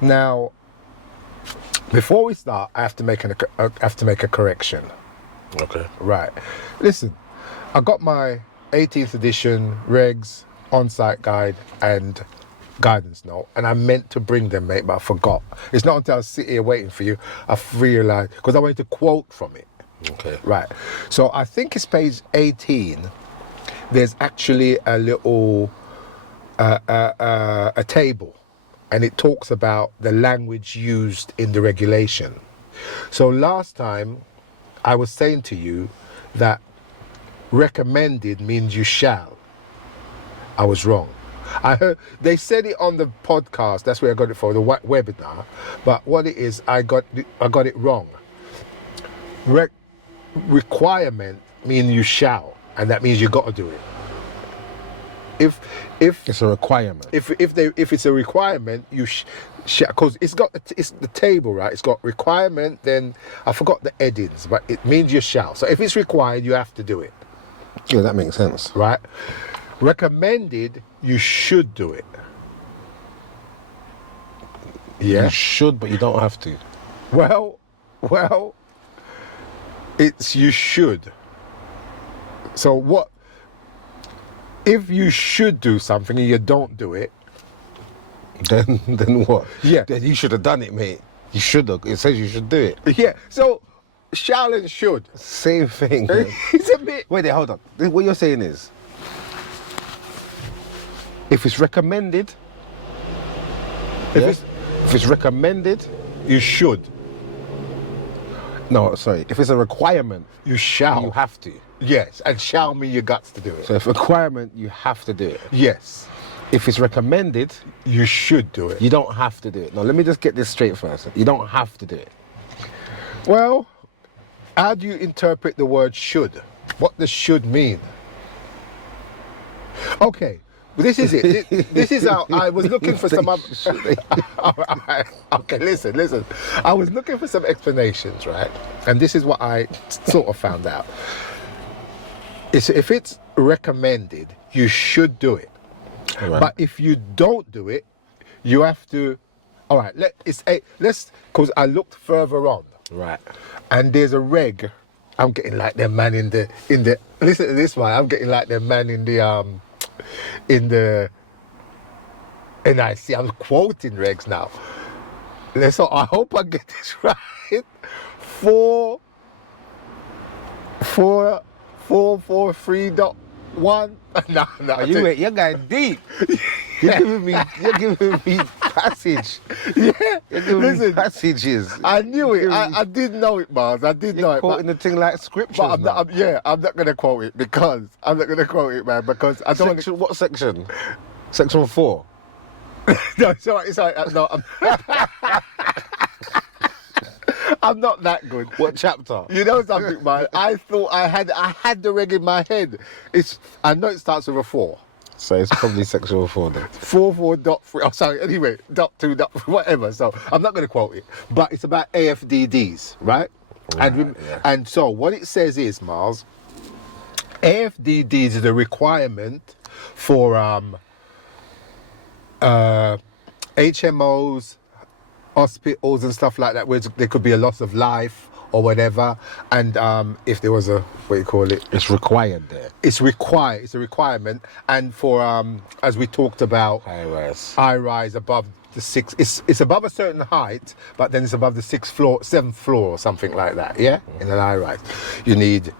Now, before we start, I have to make a correction. Okay. Right. Listen, I got my 18th edition regs, on-site guide, and guidance note, and I meant to bring them, mate, but I forgot. It's not until I sit here waiting for you, I've realised, because I wanted to quote from it. Okay. Right. So I think it's page 18. There's actually a little, a table, and it talks about the language used in the regulation. So last time, I was saying to you that recommended means you shall. I was wrong. I heard they said it on the podcast. That's where I got it for the webinar. But what it is, I got it wrong. Requirement means you shall, and that means you got to do it. If It's a requirement. if it's a requirement, you because it's the table, right? It's got requirement. Then I forgot the headings, but it means you shall. So if it's required, you have to do it, Yeah, that makes sense. right? Recommended, you should do it. Yeah. You should, but you don't have to. Well, it's you should. So what? If you should do something and you don't do it, Then what? Yeah. Then you should have done it, mate. You should have. It says you should do it. yeah. So shall and should. Same thing. It's a bit. Wait there, hold on. What you're saying is, if it's recommended, If if it's recommended, you should. no, sorry. If it's a requirement, You shall. you have to. Yes, and shall mean you got to do it. So if requirement, you have to do it. Yes, If it's recommended, you should do it. you don't have to do it. Now, let me just get this straight first. You don't have to do it. Well, how do you interpret the word should? What does should mean? Okay, this is it. This is how I was looking for some other... All right. Okay, listen. I was looking for some explanations, right? And this is what I sort of found out. If it's recommended, you should do it. Right. But if you don't do it, you have to... All right, let's... Because I looked further on. Right. And there's a reg. I'm getting like the man in the listen to this one. I'm getting like the man in the NIC. I'm quoting regs now. So I hope I get this right. 443.1. No. You're going deep. You're giving me passage. Yeah. You're giving Listen, me passages. I knew it. I did know it, Mars. I did know it. Quoting the thing like scriptures. But I'm now. I'm not gonna quote it because I'm not gonna quote it, man. Because I don't want Section, what section? Section 4. No, it's all right. It's all right. No, I'm not that good. What chapter? You know something, man? I thought I had the reg in my head. I know it starts with a 4. So it's probably section 4 then. 4.3. Oh, sorry. Anyway, dot 2, whatever. So I'm not going to quote it, but it's about AFDDs, right? And so what it says is, Miles, AFDDs is a requirement for HMOs, hospitals and stuff like that, where there could be a loss of life or whatever, and if there was a It's required there. it's a requirement. And for as we talked about, high rise above the 6, it's above a certain height, but then it's above the 7th floor or something like that, yeah. In an high rise you need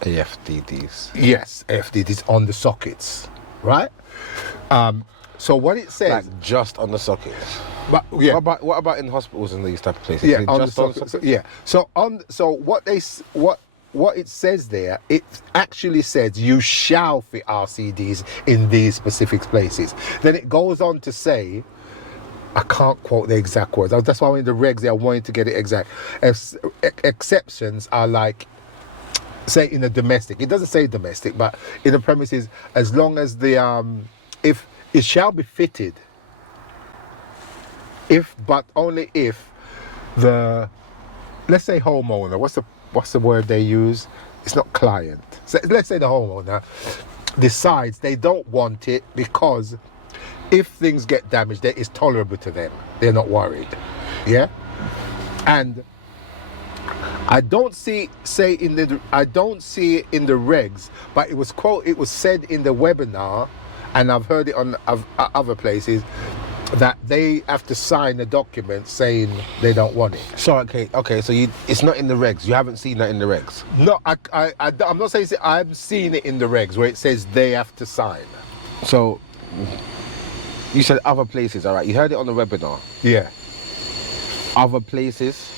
AFDDs. yes, AFDDs on the sockets, right? So what it says, Like just on the sockets. but yeah, What about in hospitals and these type of places? yeah, Is it on just the on sockets. sockets? Yeah. So what it says there, it actually says you shall fit RCDs in these specific places. Then it goes on to say, I can't quote the exact words. That's why in the regs there I wanted to get it exact. Exceptions are like, say in a domestic. It doesn't say domestic, but in the premises, as long as the if it shall be fitted. If, but only if the, let's say homeowner, what's the word they use? It's not client. So let's say the homeowner decides they don't want it because if things get damaged, that is tolerable to them. They're not worried. Yeah, and I don't see it in the regs, but it was said in the webinar, and I've heard it on other places, that they have to sign a document saying they don't want it. So okay. So it's not in the regs. You haven't seen that in the regs. No, I'm not saying I've seen it in the regs where it says they have to sign. So you said other places, all right? You heard it on the webinar. Yeah. Other places.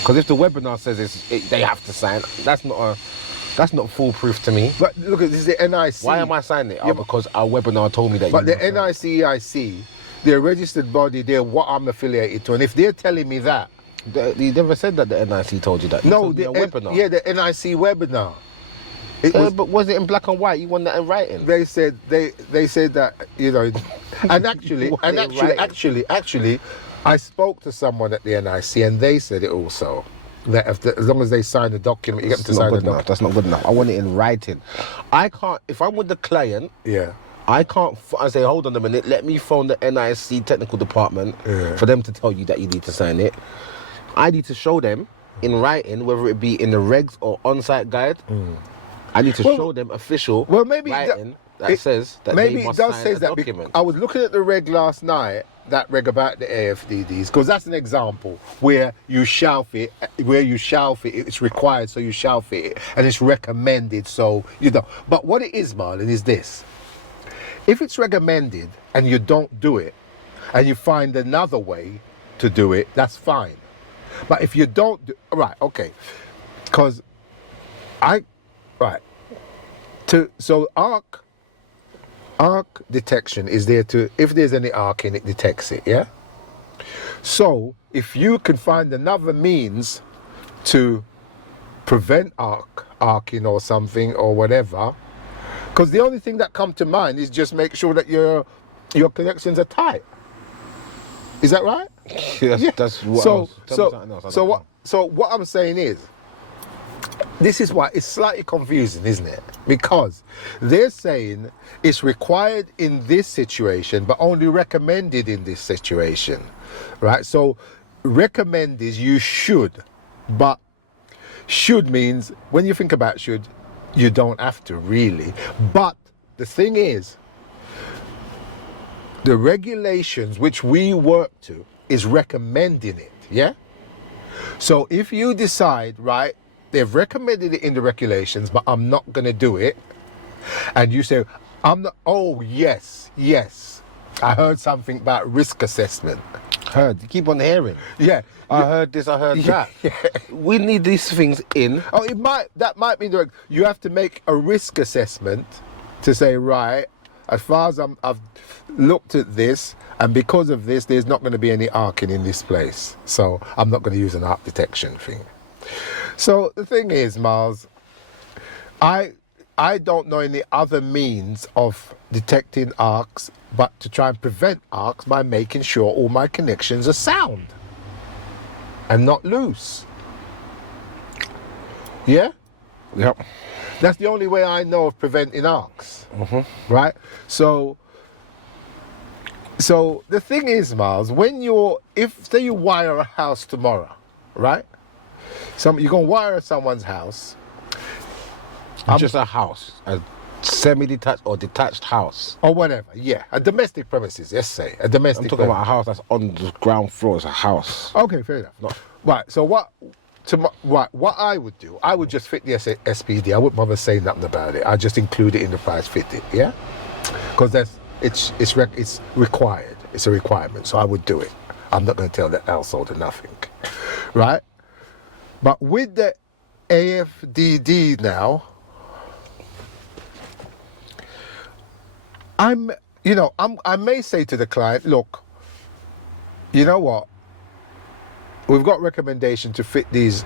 Because if the webinar says they have to sign, that's not foolproof to me. But look, this is the NIC. Why am I signing it? Yeah, Because our webinar told me that. But the you must sign NICEIC, they're a registered body, they're what I'm affiliated to. And if they're telling me that... You never said that the NIC told you that. You No, told me a webinar. Yeah, the NIC webinar. But was it in black and white? You want that in writing? They said that, you know, and actually, I spoke to someone at the NIC and they said it also. That as long as they sign the document, you get them to sign the document. That's not good enough. I want it in writing. I can't, if I'm with the client, Yeah. I can't, I say, hold on a minute, let me phone the NIC technical department for them to tell you that you need to sign it. I need to show them in writing, whether it be in the regs or on-site guide. I need to show them official writing that says that maybe they must it does sign say a that. document. I was looking at the reg last night, that reg about the AFDDs, because that's an example where you shall fit, it's required, so you shall fit it, and it's recommended, so you don't. But what it is, Marlon, is this: if it's recommended and you don't do it, and you find another way to do it, that's fine. But if you don't do, right, okay, because so arc detection is there to, if there's any arc in it, detects it, yeah? So if you can find another means to prevent arcing or something or whatever, because the only thing that comes to mind is just make sure that your connections are tight. Is that right? That's what So what I'm saying is, this is why it's slightly confusing, isn't it? Because they're saying it's required in this situation, but only recommended in this situation, right? So recommend is you should, but should means, when you think about should, you don't have to really. But the thing is, the regulations which we work to is recommending it, yeah? So if you decide, right, they've recommended it in the regulations, but I'm not going to do it. And you say, I'm not, oh, yes. I heard something about risk assessment. You keep on hearing. Yeah. I heard this, I heard that. We need these things in. Oh, that might be the, you have to make a risk assessment to say, right, as far as I've looked at this, and because of this, there's not going to be any arcing in this place. So I'm not going to use an arc detection thing. So the thing is, Miles, I don't know any other means of detecting arcs but to try and prevent arcs by making sure all my connections are sound and not loose. Yeah? Yep. That's the only way I know of preventing arcs. Right? So the thing is, Miles, if say you wire a house tomorrow, right? You're going to wire someone's house. Just a house, a semi-detached or detached house. Or whatever, yeah. A domestic premises, let's say. A domestic I'm talking about a house that's on the ground floor. It's a house. Okay, fair enough. Right, so what I would do, I would just fit the SPD. I wouldn't bother saying nothing about it. I'd just include it in the price, fit it, yeah? Because it's required. It's a requirement, so I would do it. I'm not going to tell the householder nothing, right? But with the AFDD now, I may say to the client, look, you know what? We've got recommendation to fit this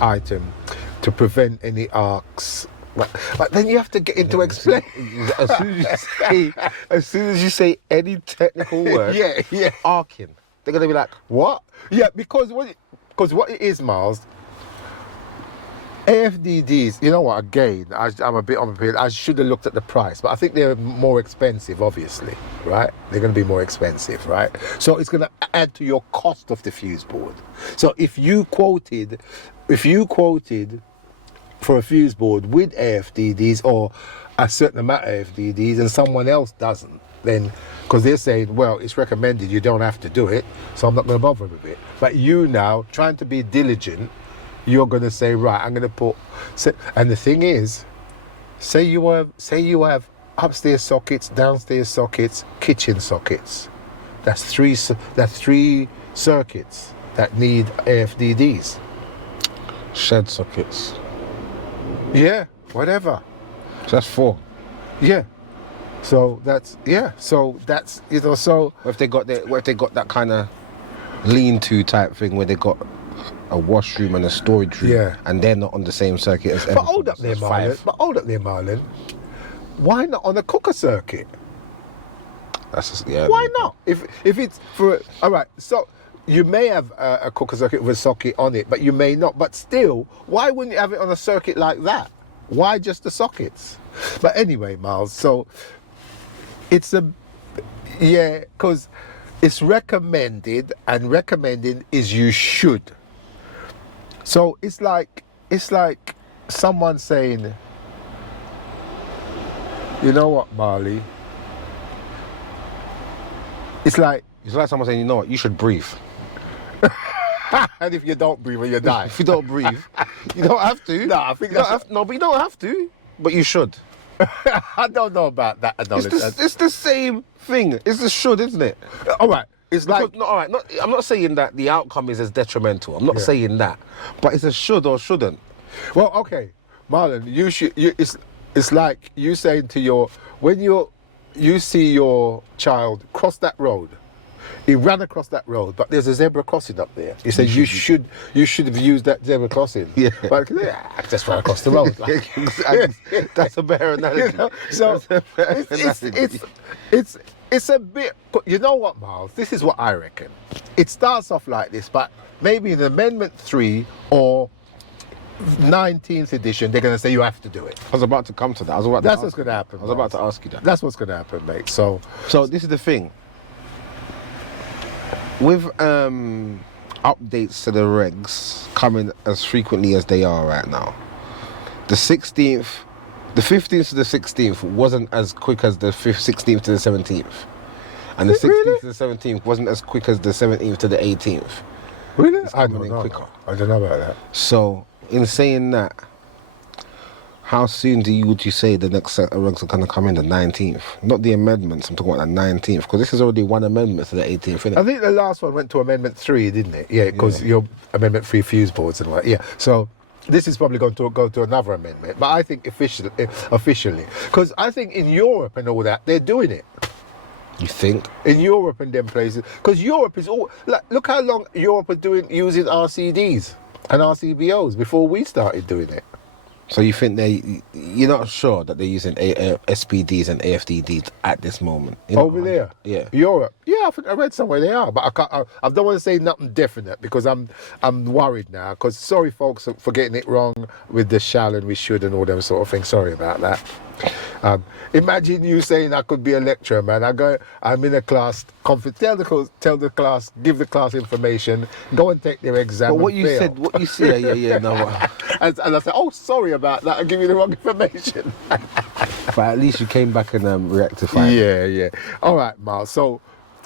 item to prevent any arcs. But then you have to get into explain. As soon as you say any technical word, arcing, they're gonna be like, what? Yeah, because what it is, Miles, AFDDs, you know what, again, I'm a bit on the opinion, I should have looked at the price, but I think they're more expensive, obviously, right? They're going to be more expensive, right? So it's going to add to your cost of the fuse board. So if you quoted for a fuse board with AFDDs or a certain amount of AFDDs and someone else doesn't, then, because they're saying, well, it's recommended, you don't have to do it, so I'm not going to bother with it. But you now, trying to be diligent, you're going to say, right, I'm going to put, and the thing is, say you have upstairs sockets, downstairs sockets, kitchen sockets. That's three circuits that need AFDDs. Shed sockets. Yeah, whatever. So that's 4. Yeah. So that's So What if they got that kind of lean-to type thing where they got a washroom and a storage room, Yeah. and they're not on the same circuit as But hold up there, everything. Marlon. Why not on a cooker circuit? That's just, yeah. Why not? If it's for all right, so you may have a cooker circuit with a socket on it, but you may not. But still, why wouldn't you have it on a circuit like that? Why just the sockets? But anyway, Miles. So it's because it's recommended, and recommending is you should. So it's like someone saying, you know what, Marley? It's like someone saying, you know what, you should breathe. and if you don't breathe, you die. If you don't breathe, you don't have to. No, I think you don't have, no, but you don't have to. But you should. I don't know about that. It's the same thing. It's the should, isn't it? All right. It's like No, all right. I'm not saying that the outcome is as detrimental. I'm not saying that, but it's a should or shouldn't. well, okay, Marlon. You should. It's like you saying to when you see your child cross that road. He ran across that road, but there's a zebra crossing up there. You say you should have used that zebra crossing. Yeah. But I just ran across the road. Like, That's a better analogy. you know? So That's a better analogy. it's a bit. You know what, Miles? This is what I reckon. It starts off like this, but maybe in Amendment 3 or 19th edition, they're going to say you have to do it. I was about to come to that. That's what's going to happen. I was about to ask you that. That's what's going to happen, mate. So this is the thing. With updates to the regs coming as frequently as they are right now, the 15th to the 16th wasn't as quick as the 16th to the 17th. And the 16th to the 17th wasn't as quick as the 17th to the 18th. really, It's I coming don't in know. quicker. I don't know about that. So, in saying that, how soon would you say the next set of regs are going to come in? The 19th? Not the amendments, I'm talking about the 19th, because this is already one amendment to the 18th, isn't I it? think the last one went to Amendment 3, didn't it? Yeah, because your Amendment 3 fuse boards and what. Yeah, so this is probably going to go to another amendment. But I think officially, because I think in Europe and all that, they're doing it. You think? In Europe and them places. Because Europe is all... Like, look how long Europe are using RCDs and RCBOs before we started doing it. So you think you're not sure that they're using SPDs and AFDDs at this moment? You're not Over there? Yeah. Europe? Yeah, I think I read somewhere they are. But I don't want to say nothing definite because I'm worried now. Because sorry, folks, for getting it wrong with the shall and we should and all them sort of things. Sorry about that. Imagine you saying I could be a lecturer, man. I'm in a class, tell the class, give the class information, go and take their exam. But what and you fail. said, no. and I said, oh, sorry about that. I give you the wrong information. But at least you came back and rectified. Yeah. All right, Miles. So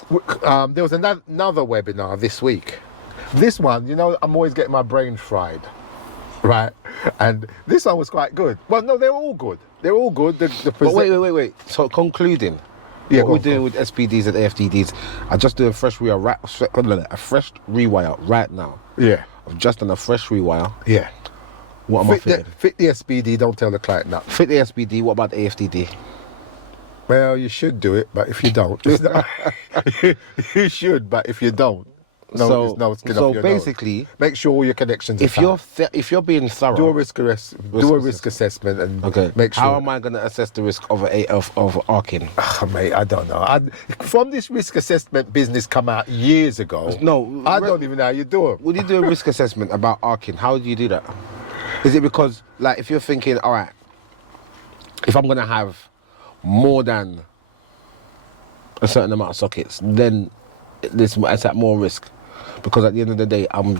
there was another webinar this week. This one, I'm always getting my brain fried, right? And this one was quite good. Well, no, they're all good. They're all good. But wait. So concluding, Yeah, what we're doing with SPDs and AFDDs, I just do a fresh rewire right now. Yeah. I've just done a fresh rewire. Yeah. What am I fitting? Fit the SPD, don't tell the client that. Fit the SPD, what about the AFDD? Well, you should do it, but if you don't, it's not, you should, but if you don't, skin off your basically, nose. Make sure all your connections are if you're being thorough, do a risk assessment and make sure. How am I going to assess the risk of arcing? Mate, I don't know. From this risk assessment business come out years ago. No, I don't even know how you do it. When you do a risk assessment about arcing, how do you do that? Is it because, like, if you're thinking, all right, if I'm gonna have more than a certain amount of sockets, then it's at more risk, because at the end of the day, I'm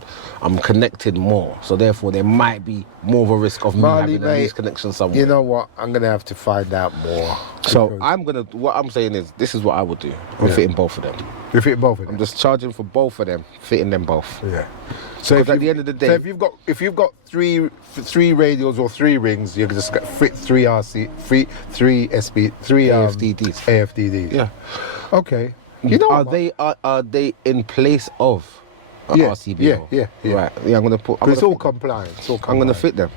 connected more, so therefore there might be more of a risk of me Marley, having a mate, loose connection somewhere. You know what? I'm gonna have to find out more. So because what I'm saying is, this is what I would do. I'm Yeah. fitting both of them. you fit both of I'm them. just charging for both of them, fitting them both. Yeah. So Because at the end of the day, so if you've got three radials or three rings, you can just fit three AFDDs. AFDDs. yeah. Okay. You know are what? they in place of a Yeah, RCBO? yeah. Right. Yeah, I'm gonna put. It's all compliant. It's all I'm gonna compliant. fit them.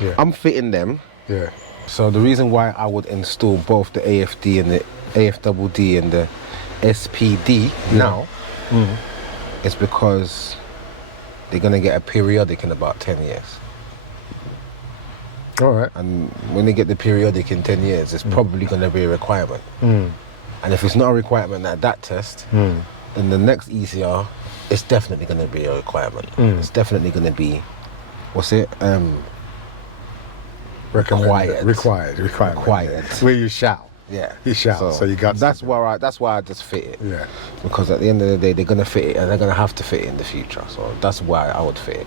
Yeah. I'm fitting them. Yeah. So the reason why I would install both the AFD and the AFDD and the SPD now is because they're gonna get a periodic in about 10 years. All right. And when they get the periodic in 10 years, it's probably gonna be a requirement. And if it's not a requirement at that test, then the next ECR, it's definitely gonna be a requirement. It's definitely gonna be, what's it? Required. Required. Required. Where you shall. Yeah. You shall. So you got. That's why I just fit it. Yeah. Because at the end of the day, they're gonna fit it, and they're gonna have to fit it in the future. So that's why I would fit it.